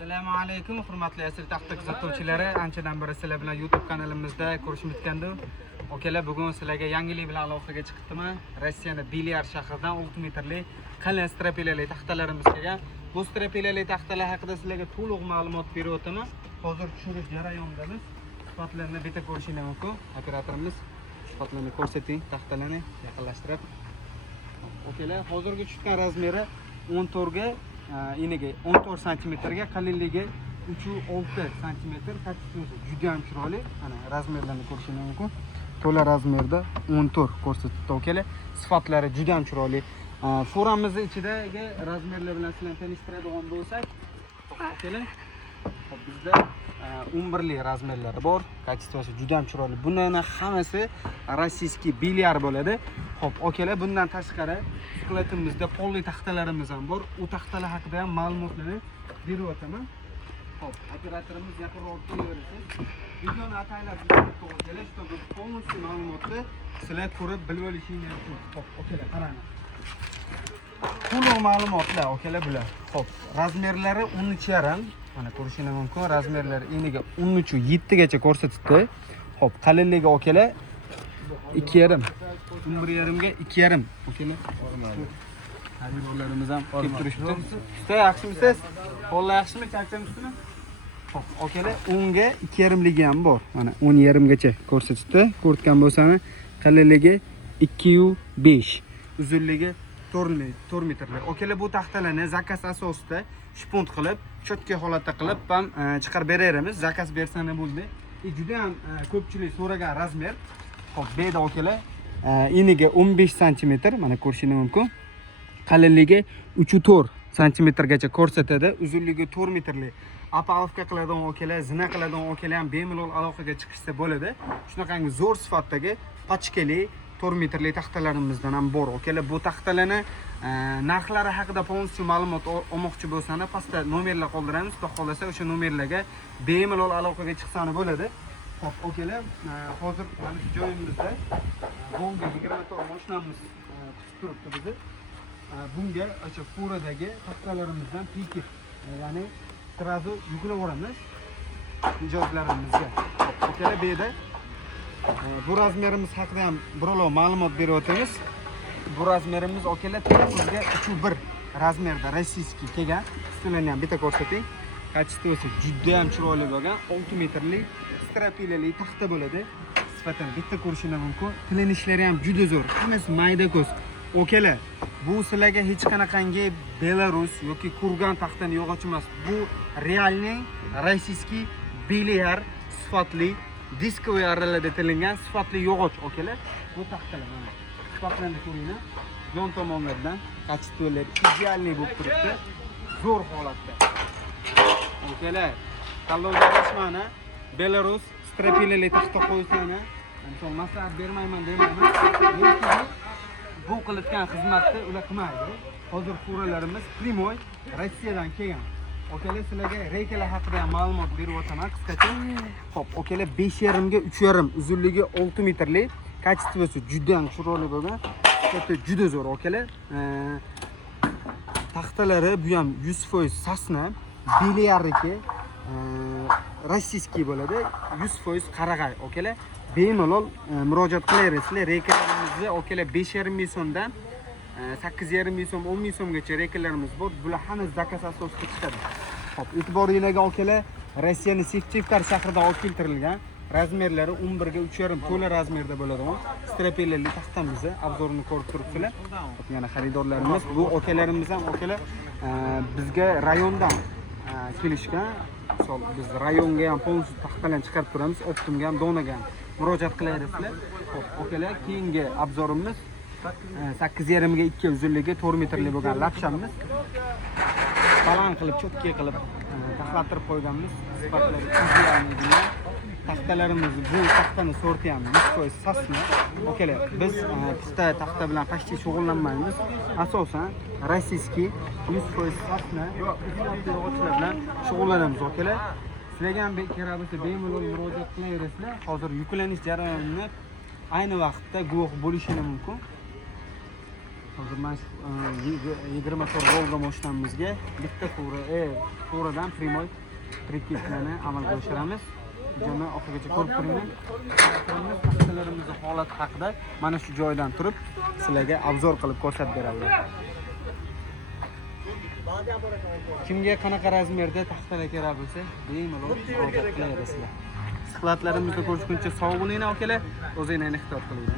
Assalomu alaykum, hurmatli asl taxta kuzatuvchilari. Anchadan beri sizlar bilan YouTube kanalimizda ko'rishib o'tgandi. Okalar, bugun sizlarga yangilik bilan aloqaga chiqibman. Rossiyaning Belyar shahridan 6 metrli qalin strapilali taxtalarimiz kelgan. Bu strapilali taxtalar haqida sizlarga to'liq ma'lumot berib o'taman. Hozir tushirish jarayonidamiz. Sifatlarini bitta ko'rishingiz mumkin. Operatorimiz sifatlarini ko'rsating, taxtalarni yaqinlashtirib. Okalar, hozirgi tushgan razmeri 14 ga eniga 14 cm ga, qalinligi 3-6 cm, kachisi juda ham chiroyli. Mana razmerlarni ko'rishingiz mumkin. To'la razmerda 14 ko'rsatibdi. Okalar, sifatlari juda ham chiroyli. Foramimiz ichidagi razmerlar bilan sizlarni tanishtiradigan bo'lsak, okalar, bizda 11 li razmerlari bor. Kachisi juda ham chiroyli. Bularning hammasi rossiyskiy Belyar bo'ladi. Xo'p, okalar, bundan tashqari sklatimizda polli taxtalarimiz ham bor. U taxtalar haqida ham ma'lumotlarni berib o'taman. Xo'p, operatorimiz yaqinroq kelaverasiz. Videoni ataylab o'tib чтобы полностью ma'lumotni sizlar ko'rib bilib olishingiz uchun. Xo'p, okalar, qarang. To'liq ma'lumotlar, okalar, bular. Xo'p, razmerlari 13,5. Mana ko'rishingiz mumkin. Razmerlari eniga 13-7 gacha ko'rsatibdi. Xo'p, qalinligi okalar 2,5. 11,5 ga 2,5. Okalar. Xaridorlarimiz ham kelib turishibdi. Usta, yaxshimisiz? Qo'llar yaxshimi? Charchamisizmi? Xo'p, okalar, 10 ga 2,5 ligi ham bor. Mana 10,5 gacha ko'rsatibdi. Ko'rtgan bo'lsangiz, qalinligi 2,5, uzunligi 4 metrli. Okalar, bu taxtalarni zakaz asosida shpunt qilib, cho'tka holatda qilib ham chiqarib beramiz. Zakaz bersanglar bo'ldi. Juda ham ko'pchilik so'ragan razmer. Xo'p, bu yerda okalar, eniga 15 cm, mana ko'rishingiz mumkin. Qalinligi 3-4 cm gacha ko'rsatadi. Uzunligi 4 metrli. Apalovka qiladigan okalar, zina qiladigan okalar ham bemalol aloqaga chiqishsa bo'ladi. Shunaqangi zo'r sifatdagi pachkali 4 metrli taxtalarimizdan ham bor. Okalar, bu taxtalarni narxlari haqida полностью ma'lumot olmoqchi bo'lsangiz, pastda nomerlar qoldiramiz. Xudo xolasa o'sha nomerlarga bemalol aloqaga chiqsangiz bo'ladi. Xo'p, okalar, hozir mana shu joyimizda Bonga 24 mashinamiz kutib turibdi bizni. Bunga o'sha furadagi taxtalarimizdan pikib, ya'ni sразу yuklab olamiz mijozlarimizga. Okalar, bu yerda bu razmerimiz haqida ham birov ma'lumot berib o'tamiz. Bu razmerimiz okalar 9 ga 3,1 razmerda rossiyskiy kelgan. Ustilarni ham bitta ko'rsating. Kachisi juda ham chiroyli bo'lgan 6 metrli strapilali taxta bo'ladi. Sifatini bitta ko'rishingiz mumkin. Tilanishlari ham juda zo'r. Hammasi mayda ko'z. Okalar, bu sizlarga hech qanaqangi Belarus yoki Kurgan taxtani yog'och emas. Bu realniy rossiyskiy Belyar sifatli diskoviy arralarda tilingan sifatli yog'och. Okalar, bu taxtalar mana. Sifatlarni ko'ringlar. Yon tomonlardan kachitolar idealniy bo'lib turibdi. Zo'r holatda. Okalar, tanlovda rasmana Belarus strapilali taxta qo'ysanglar, men maslahat bermayman demayman. Bu qilayotgan xizmatni ular qilmaydi. Hozir furalarimiz primoy Rossiyadan kelgan. Okalar, sizlarga reykalar haqida ham ma'lumot berib o'taman qisqacha. Xo'p, okalar, 5,5 ga 3,5, uzunligi 6 metrli, kachisi juda ham chiroyli bo'lgan. Sifati juda zo'r okalar. Taxtalari bu ham 100% sasna, Belyarniki rossiyskiy bo'ladi, 100% qarag'ay. Okalar, bemalol murojaat qilaverasizlar. Reykalarimizni okalar 5,5 ming so'mdan 8,5 ming so'm, 10 ming so'mgacha reykalarimiz bor. Bular hammasi zakaz asosida chiqadi. Xo'p, e'tiboringizga okalar, Rossiyaning Sivchevkar shahridan olib keltirilgan razmerlari 11 ga 3,5 to'la razmerda bo'ladigan strapilali taxtamizni obzorini ko'rib turibsizlar. Yana xaridorlarimiz, bu okalarimiz ham okalar bizga rayondan kelishgan. Misol biz rayonga ham полностью taxtalarni chiqarib turamiz, Optimga ham, Donaga ham murojaat qilaverasizlar. Xo'p, okalar, keyingi obzorimiz 8,5 ga 2, uzunligi 4 metrli bo'lgan lapshamiz. Baland qilib, cho'tka qilib taxlattirib qo'yganmiz. Sifatlari idealniy. Taxtalarimiz, bu taxtani sorti ham 100% sasna. Okalar, biz puxta taxta bilan почти shug'ullanmaymiz. Asosan rossiyskiy 100% sasna yog'ochlar bilan shug'ullanamiz. Okalar, sizlarga ham kerak bo'lsa bemalol murojaat qilaverasizlar. Hozir yuklanish jarayonini ayni vaqtda guvoh bo'lishingiz mumkin. Hozir mana shu 24 Volga mashinamizga bitta furadan primoy priketlarni amalga oshiramiz. Videoni oxirigacha ko'rib turinglar. Taxtalarimizni holati haqida mana shu joydan turib sizlarga obzor qilib ko'rsatib beraman. Kimga qanaqa razmerda taxtalar kerak bo'lsa, bemalol murojaat qilaverasizlar. Siqlatlarimizni ko'rishguncha sog' bo'linglar akalar, o'zinglarni ehtiyot qilinglar.